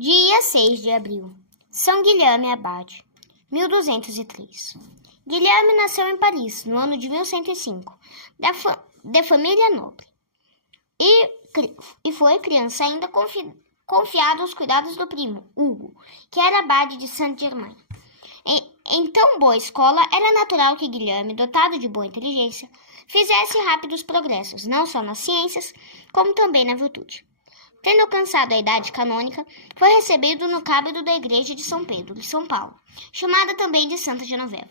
Dia 6 de abril. São Guilherme Abade, 1203. Guilherme nasceu em Paris, no ano de 1105, de família nobre, e foi criança ainda confiado aos cuidados do primo, Hugo, que era abade de Saint-Germain. Em tão boa escola, era natural que Guilherme, dotado de boa inteligência, fizesse rápidos progressos, não só nas ciências, como também na virtude. Tendo alcançado a idade canônica, foi recebido no cábado da igreja de São Pedro, de São Paulo, chamada também de Santa Genoveva.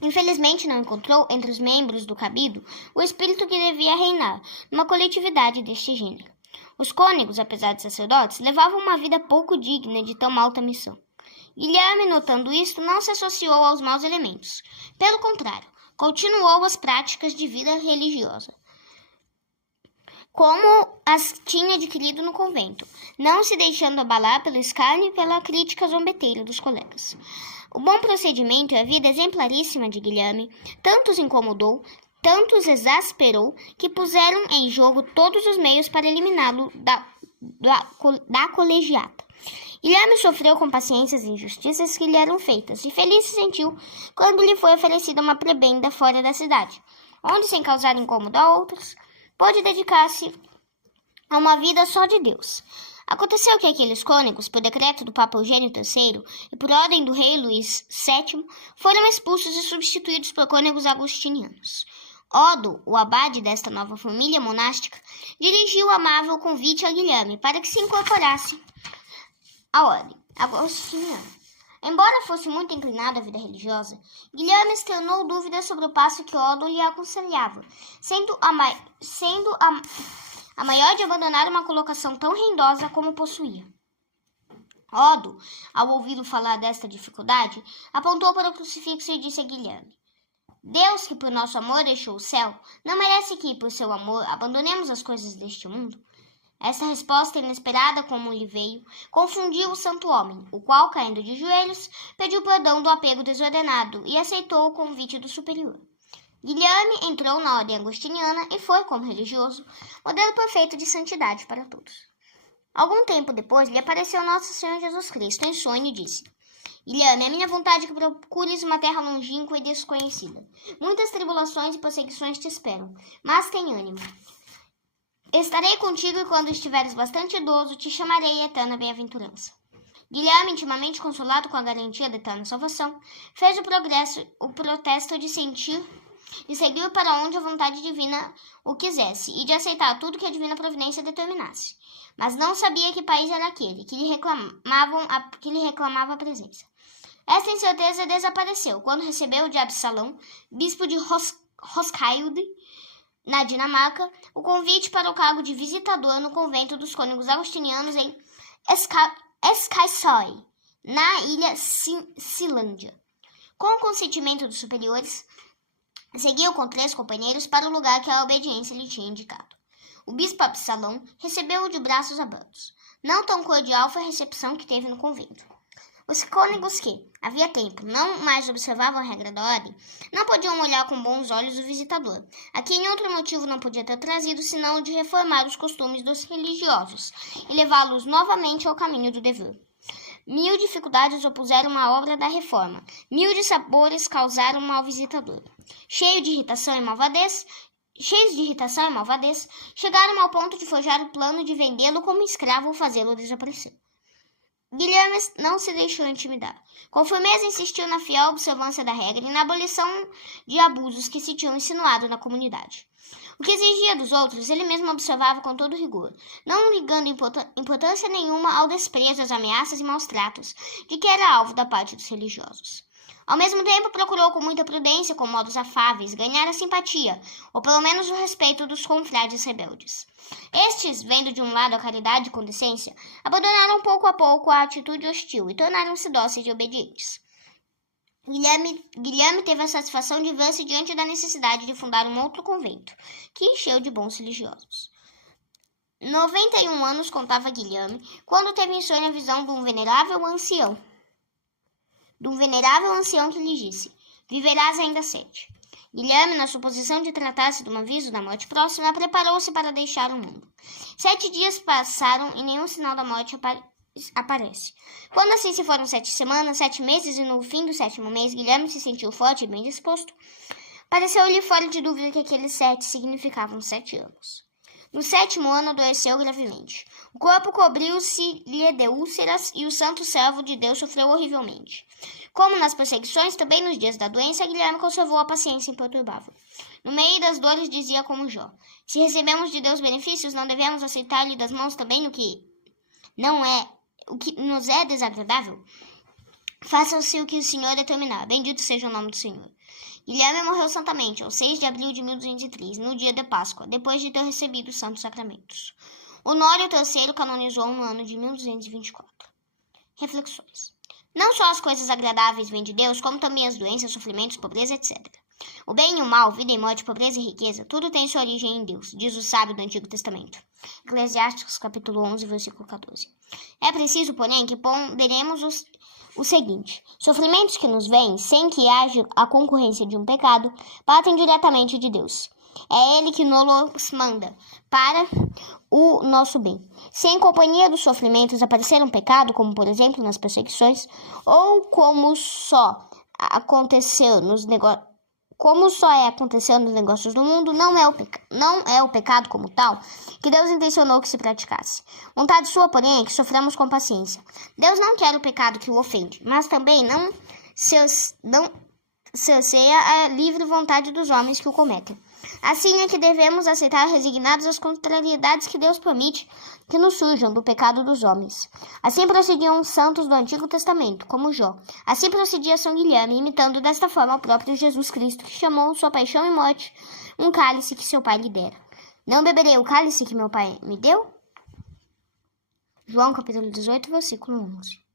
Infelizmente, não encontrou entre os membros do cabido o espírito que devia reinar numa coletividade deste gênero. Os cônegos, apesar de sacerdotes, levavam uma vida pouco digna de tão alta missão. Guilherme, notando isto, não se associou aos maus elementos. Pelo contrário, continuou as práticas de vida religiosa, como as tinha adquirido no convento, não se deixando abalar pelo escárnio e pela crítica zombeteira dos colegas. O bom procedimento e a vida exemplaríssima de Guilherme tanto os incomodou, tanto os exasperou, que puseram em jogo todos os meios para eliminá-lo da colegiata. Guilherme sofreu com paciência as injustiças que lhe eram feitas, e feliz se sentiu quando lhe foi oferecida uma prebenda fora da cidade, onde, sem causar incômodo a outros, pôde dedicar-se a uma vida só de Deus. Aconteceu que aqueles cônegos, por decreto do Papa Eugênio III e por ordem do rei Luís VII, foram expulsos e substituídos por cônegos agostinianos. Odo, o abade desta nova família monástica, dirigiu amável convite a Guilherme para que se incorporasse à ordem agostiniana. Embora fosse muito inclinado à vida religiosa, Guilherme externou dúvidas sobre o passo que Odo lhe aconselhava, sendo a maior de abandonar uma colocação tão rendosa como possuía. Odo, ao ouvi-lo falar desta dificuldade, apontou para o crucifixo e disse a Guilherme: Deus, que por nosso amor deixou o céu, não merece que, por seu amor, abandonemos as coisas deste mundo? Esta resposta, inesperada como lhe veio, confundiu o santo homem, o qual, caindo de joelhos, pediu perdão do apego desordenado e aceitou o convite do superior. Guilherme entrou na ordem agostiniana e foi, como religioso, modelo perfeito de santidade para todos. Algum tempo depois, lhe apareceu Nosso Senhor Jesus Cristo em sonho e disse: Guilherme, é minha vontade que procures uma terra longínqua e desconhecida. Muitas tribulações e perseguições te esperam, mas tem ânimo. Estarei contigo e quando estiveres bastante idoso, te chamarei a eterna bem-aventurança. Guilherme, intimamente consolado com a garantia da eterna salvação, fez o protesto de seguir para onde a vontade divina o quisesse e de aceitar tudo que a divina providência determinasse. Mas não sabia que país era aquele que lhe reclamava a presença. Esta incerteza desapareceu quando recebeu de Absalão, bispo de Roskilde, na Dinamarca, o convite para o cargo de visitador no convento dos cônegos agostinianos em Eskilsøy, na ilha Silândia. Com o consentimento dos superiores, seguiu com 3 companheiros para o lugar que a obediência lhe tinha indicado. O bispo Absalão recebeu-o de braços abertos. Não tão cordial foi a recepção que teve no convento. Os cônegos que, havia tempo, não mais observavam a regra da ordem, não podiam olhar com bons olhos o visitador, a quem outro motivo não podia ter trazido senão o de reformar os costumes dos religiosos e levá-los novamente ao caminho do dever. 1000 dificuldades opuseram à obra da reforma, 1000 dissabores causaram mal ao visitador. Cheios de irritação e malvadez, chegaram ao ponto de forjar o plano de vendê-lo como escravo ou fazê-lo desaparecer. Guilherme não se deixou intimidar. Com firmeza insistiu na fiel observância da regra e na abolição de abusos que se tinham insinuado na comunidade. O que exigia dos outros, ele mesmo observava com todo rigor, não ligando importância nenhuma ao desprezo, às ameaças e maus tratos de que era alvo da parte dos religiosos. Ao mesmo tempo, procurou com muita prudência, com modos afáveis, ganhar a simpatia, ou pelo menos o respeito dos confrades rebeldes. Estes, vendo de um lado a caridade e condescência, abandonaram pouco a pouco a atitude hostil e tornaram-se dóceis e obedientes. Guilherme teve a satisfação de ver-se diante da necessidade de fundar um outro convento, que encheu de bons religiosos. 91 anos contava Guilherme, quando teve em sonho a visão de um venerável ancião que lhe disse: Viverás ainda 7. Guilherme, na suposição de tratar-se de um aviso da morte próxima, preparou-se para deixar o mundo. 7 dias passaram e nenhum sinal da morte aparece. Quando assim se foram 7 semanas, 7 meses, e no fim do 7º mês, Guilherme se sentiu forte e bem disposto. Pareceu-lhe fora de dúvida que aqueles 7 significavam 7 anos. No 7º ano adoeceu gravemente. O corpo cobriu-se-lhe de úlceras e o santo servo de Deus sofreu horrivelmente. Como nas perseguições, também nos dias da doença, Guilherme conservou a paciência imperturbável. No meio das dores dizia como Jó: se recebemos de Deus benefícios, não devemos aceitar-lhe das mãos também o que nos é desagradável? Faça-se o que o Senhor determinar. Bendito seja o nome do Senhor. Guilherme morreu santamente, ao 6 de abril de 1203, no dia de Páscoa, depois de ter recebido os santos sacramentos. Honório III canonizou no ano de 1224. Reflexões. Não só as coisas agradáveis vêm de Deus, como também as doenças, sofrimentos, pobreza, etc. O bem e o mal, vida e morte, pobreza e riqueza, tudo tem sua origem em Deus, diz o sábio do Antigo Testamento. Eclesiastes, capítulo 11, versículo 14. É preciso, porém, que ponderemos o seguinte: sofrimentos que nos vêm sem que haja a concorrência de um pecado partem diretamente de Deus. É Ele que nos manda para o nosso bem. Se em companhia dos sofrimentos aparecer um pecado, como por exemplo nas perseguições, ou como só é acontecer nos negócios do mundo, não é o pecado como tal que Deus intencionou que se praticasse. Vontade sua, porém, é que soframos com paciência. Deus não quer o pecado que o ofende, mas também não cerceia a livre vontade dos homens que o cometem. Assim é que devemos aceitar resignados as contrariedades que Deus permite que nos surjam do pecado dos homens. Assim procediam os santos do Antigo Testamento, como Jó. Assim procedia São Guilherme, imitando desta forma o próprio Jesus Cristo, que chamou sua paixão e morte um cálice que seu Pai lhe dera. Não beberei o cálice que meu Pai me deu? João capítulo 18, versículo 11.